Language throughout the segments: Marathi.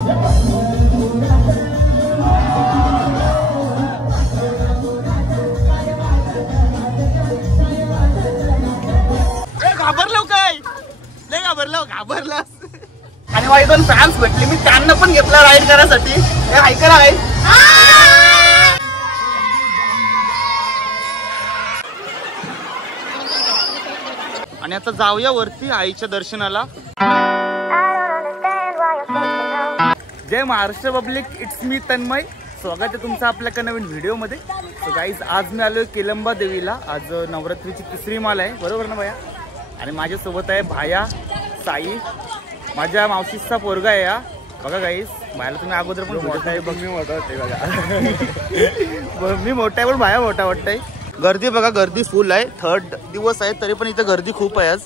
घाबरलो काय नाही घाबरलं आणि माझे 2 फॅन्स भेटले, मी त्यांना पण घेतला राईड करायसाठी. ऐका आहे आणि आता जाऊया वरती आईच्या दर्शनाला. Jai Maharashtra public, it's me Tanmay. स्वागत आहे तुमचं आपल्या एका नवीन व्हिडिओमध्ये. सो गाईज, आज मी आलोय केलंबा देवीला. आज नवरात्रीची 3री माल आहे, बरोबर ना भैया? आणि माझ्यासोबत आहे भाया, साई, माझ्या मावशीचा पोरगा आहे. या बघा गाईज, भायला तुम्ही अगोदर पण मोठा आहे, बघ मी मोठा वाटतंय बघा. मी मोठा आहे पण भाया मोठा वाटतंय. गर्दी बघा, गर्दी फुल आहे. 3rd दिवस आहे तरी पण इथं गर्दी खूप आहे. आज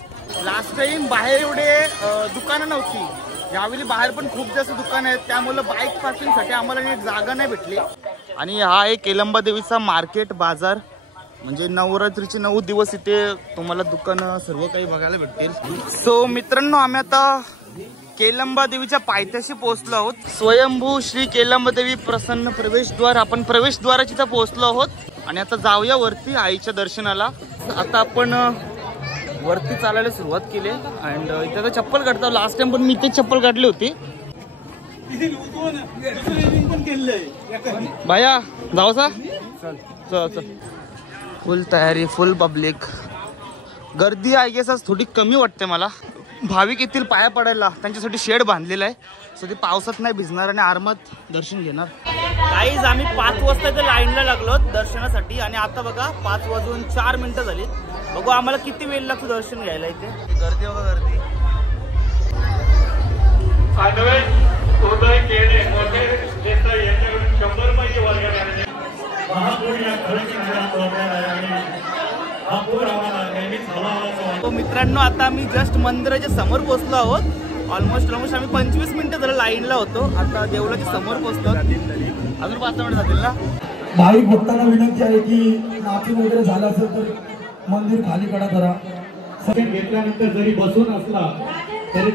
लास्ट टाइम बाहेर एवढे दुकानं नव्हती, यावेळी बाहेर पण खूप जास्त दुकान आहेत, त्यामुळे बाईक पार्किंगसाठी आम्हाला एक जागा नाही भेटली. आणि हा आहे केलंबा देवीचा मार्केट बाजार. म्हणजे नवरात्रीचे 9 दिवस इथे तुम्हाला दुकानं सर्व काही बघायला भेटतील. सो मित्रांनो, आम्ही आता केलंबा देवीच्या पायथ्याशी पोहोचलो आहोत. स्वयंभू श्री केलंबा देवी प्रसन्न प्रवेशद्वार. आपण प्रवेशद्वाराची इथं पोहोचलो आहोत आणि आता जाऊया वरती आईच्या दर्शनाला. आता आपण वरती चालायला सुरुवात केली अँड इथे आता चप्पल काढतो. लास्ट टाइम पण मी इथे चप्पल काढली होती. भाया जाऊ सा चल. फुल तयारी, फुल पब्लिक. गर्दी आय गेस आज थोडी कमी वाटते मला. भाविक येतील पाया पडायला, त्यांच्यासाठी शेड बांधलेला आहे, सो ते पावसात नाही भिजणार आणि आरामात दर्शन घेणार. गाईज, आम्ही 5 वाजता इथे लाईनला लागलो दर्शनासाठी आणि आता बघा 5 वाजून 4 मिनिटं झाली. बघू आम्हाला किती वेळ लागतो दर्शन घ्यायला. इथे गर्दी बघा, गर्दी. मित्रांनो, आता आम्ही जस्ट मंदिराच्या समोर पोहोचलो आहोत. ऑलमोस्ट आम्ही 25 मिनिटं जरा लाईनला होतो. आता देवळाच्या समोर पोहोचतो. अजून 5 मिनिट जातील ना. भाविक भक्तांना विनंती आहे की नाचून वगैरे झालं असेल तर मंदिर खाली करा जरा. सेकंड घेतल्यानंतर जरी बसून असला तरी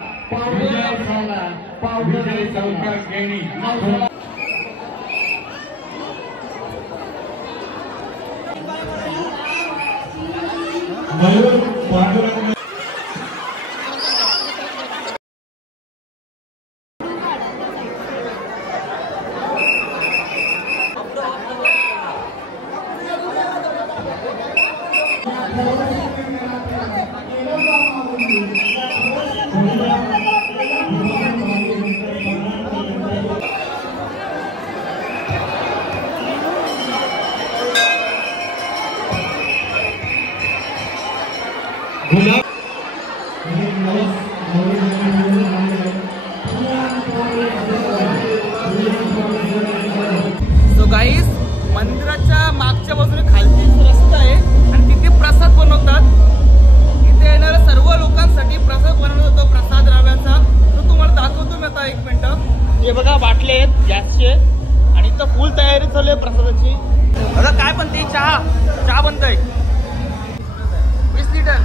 सो गाईज, मंदिराच्या मागच्या बाजूने खालती रस्ता आहे आणि तिथे प्रसाद बनवतात. इथे येणाऱ्या सर्व लोकांसाठी प्रसाद बनवला जातो, प्रसाद रव्याचा. तो तुम्हाला दाखवतो मी आता 1 मिनिट. हे बघा बाटले आहेत गॅसचे आणि इथं फुल तयारी चालू आहे प्रसादाची. बघा काय बनते, चहा बनतंय 20 लिटर.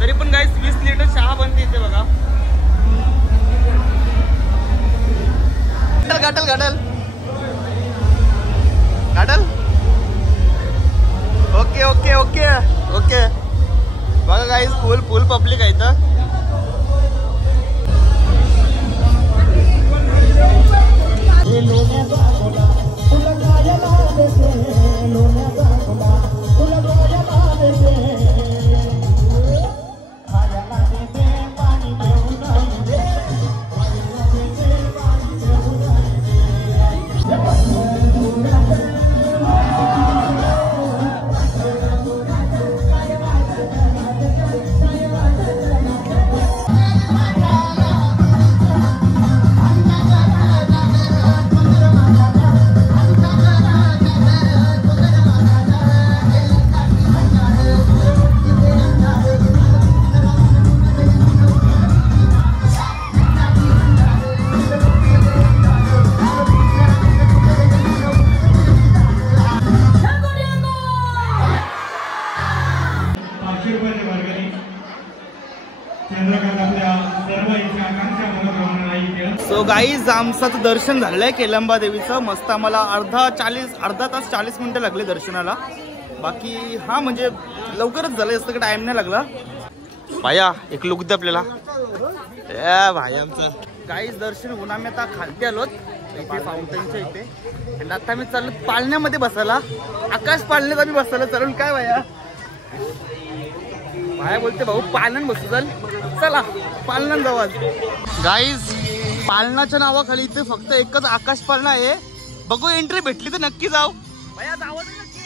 तरी पण गाईज 20 लिटर चहा बनते इथे बघा. गाडल ओके ओके ओके ओके. बघा गाईज, फुल पब्लिक आहे इथं. गाईज आमचं दर्शन झालंय केलंबा देवीचं मस्त. आम्हाला अर्धा तास 40 मिनिटं लागले दर्शनाला. बाकी हा म्हणजे लवकरच झालं, जास्त टाइम नाही लागला. भाया एक लुक दे आपल्याला. भाई आमचा गाईज दर्शन होऊन आम्ही आता खालती आलोत इथे फाउंटनच्या इथे. आणि आता मी चाललो पाळण्यामध्ये बसायला. आकाश पाळण्यात आम्ही बसायला चालून. काय भाया भाया बोलते भाऊ पाळण्यात बसू चाल. चला पाळण्यात जाऊ आज. गाईज पालनाच्या नावाखाली इथे फक्त एकच आकाश पालना आहे. बघू एंट्री भेटली तर नक्की जाऊ. भैया जाऊ नक्की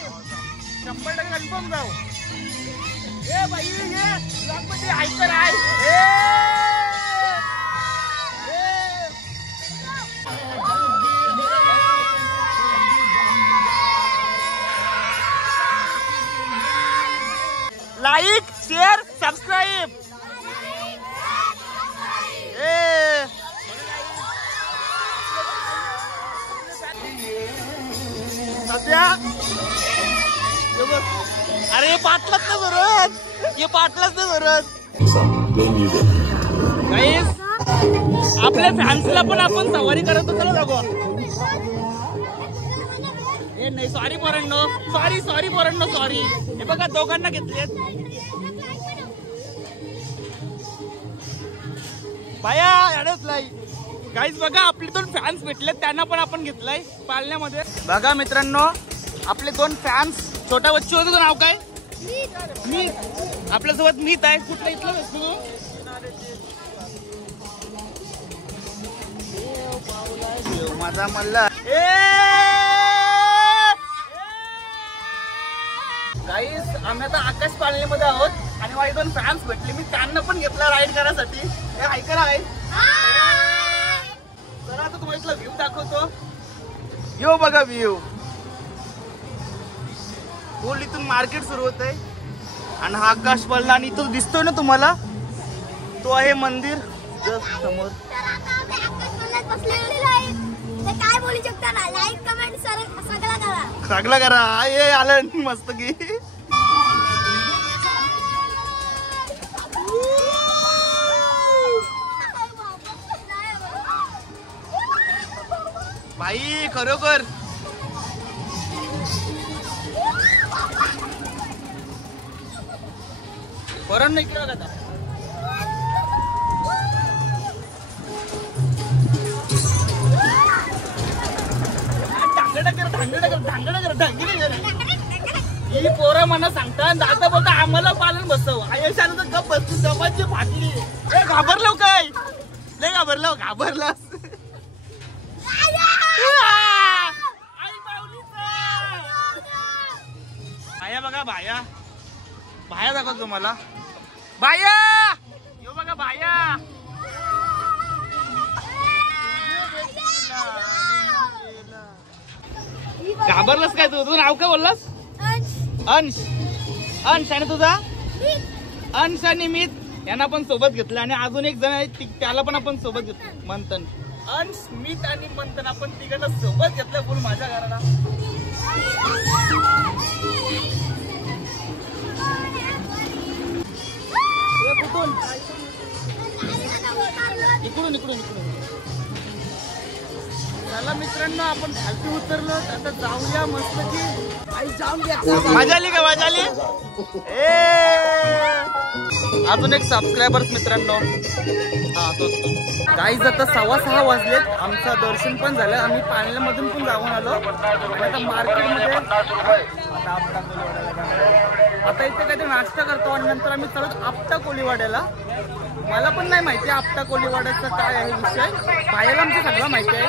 100% कन्फर्म जाऊ. ए बाई ये लॉकमध्ये हायकर आहे. Like share subscribe. अरे पाटलाच ना जरूरत, ये पाटलाच ना जरूरत. आपल्या फॅन्सला पण आपण सवारी करत होतो ना बघा. हे नाही सॉरी पोरांनो, सॉरी पोरांनो सॉरी. हे बघा दोघांना घेतलेत. बाया अडचलाय. गाईज बघा आपले 2 फॅन्स भेटलेत, त्यांना पण आपण घेतलाय पाळण्यामध्ये. बघा मित्रांनो आपले 2 फॅन्स. छोटा बच्चू होतं नाव काय? मी. आपल्यासोबत मीत आहे. कुठला इथला तू? माझा मल्ला. गाईज आम्ही आता आकाश पाळण्यामध्ये आहोत आणि माझे 2 फॅन्स भेटले. मी त्यांना पण घेतला राईड करायसाठी. हे हायकर आहे. तर आता तुम्हाला इथला व्ह्यू दाखवतो. यो बघा व्ह्यू. फुल इथून मार्केट सुरू होत आहे आणि हा आकाश पाळणा. आणि इथं दिसतोय ना तुम्हाला तो आहे मंदिर जस्ट समोर. सगळं करा. हे आलं मस्त की. भाई खरोखर परत नाही केलं आता. ही पोरं मला सांगतात दादा बोलता आम्हाला पालन बसव. आयुष्यानं तर गप बसतो. जपाची फाटली. घाबरलो काय? लय घाबरला. भाया बघा भाया दाखव तुम्हाला. भाया यो बघा भाया. घाबरलास काय? तुझं नाव काय बोललास? अंश. आणि तुझा? अंश आणि मित यांना पण सोबत घेतलं. आणि अजून एक जण आहे त्याला पण आपण सोबत घेतलं. मंथन. अंश मित आणि मंथन आपण तिघांना सोबत घेतलं फुल माझ्या घराला. इकडून चला मित्रांनो आपण खालती उतरलो. आता जाऊया मस्त की. मजा आली का? मजा आली. अजून एक सबस्क्रायबर्स मित्रांनो. हा तो गाईज आता 6:15 वाजलेत. आमचं दर्शन पण झालं. आम्ही पाळण्यामधून पण जाऊन आलो. आता मार्केटमध्ये आता इथे काहीतरी नाश्ता करतो आणि नंतर आम्ही चालू आपटा कोलीवाड्याला. मला पण नाही माहिती आपटा कोलीवाड्याचा काय आहे विषय. बाहेर आमचं सगळं माहिती आहे.